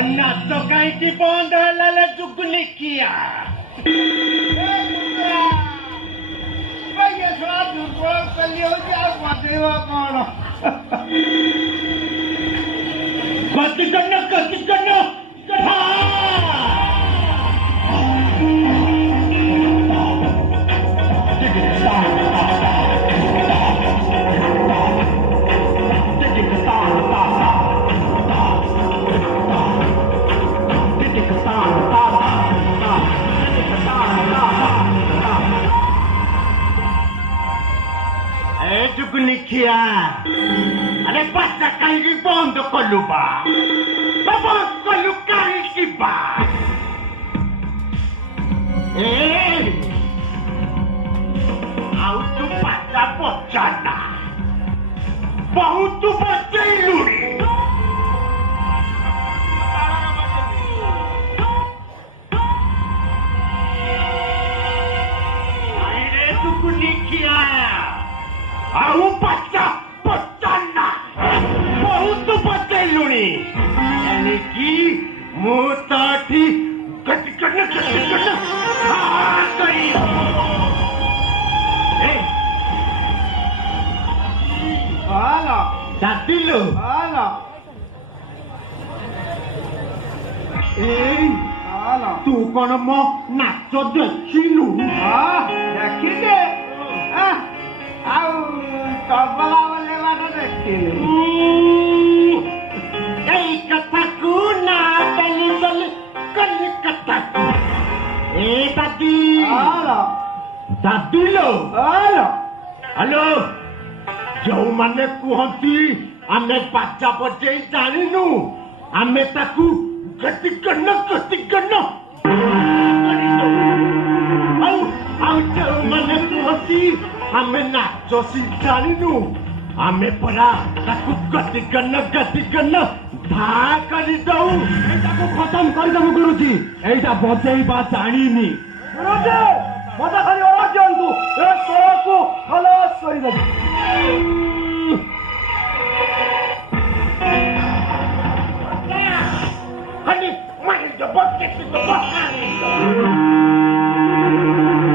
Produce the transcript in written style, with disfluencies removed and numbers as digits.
Nato kay ti Bondo lala Jugunikia. Vaya suatu pulang salió ya guateo kono. Katigana. Jugunikia. Ada pasakan di Bondo koluba. Bapa kolukan siba. Auto pada bocana. Bau tu baca luri. Aire Jugunikia. Aku baca bocana. Bau tu baca luri. Ini ki mutati ketikana. Kali. Halo. Tadi lo. Halo. Halo. Tu kono mo nacho dekilu. Dekide. Tabala wale mana dekilu. Kataku na kali kataku. Tadi. Halo. Tadi lo. Halo. Jauh mana ku hanti, ame baca pocai jani nu, ame taku ketikana. Au jauh mana ku hanti, ame nak josi jani nu, ame para taku ketikana. Dah kali tahu. Aku khatam kali kamu guruji. Eita pocai baca jani ni. Guruji, mata kali orang jangan tu. Soraku halas kali tadi.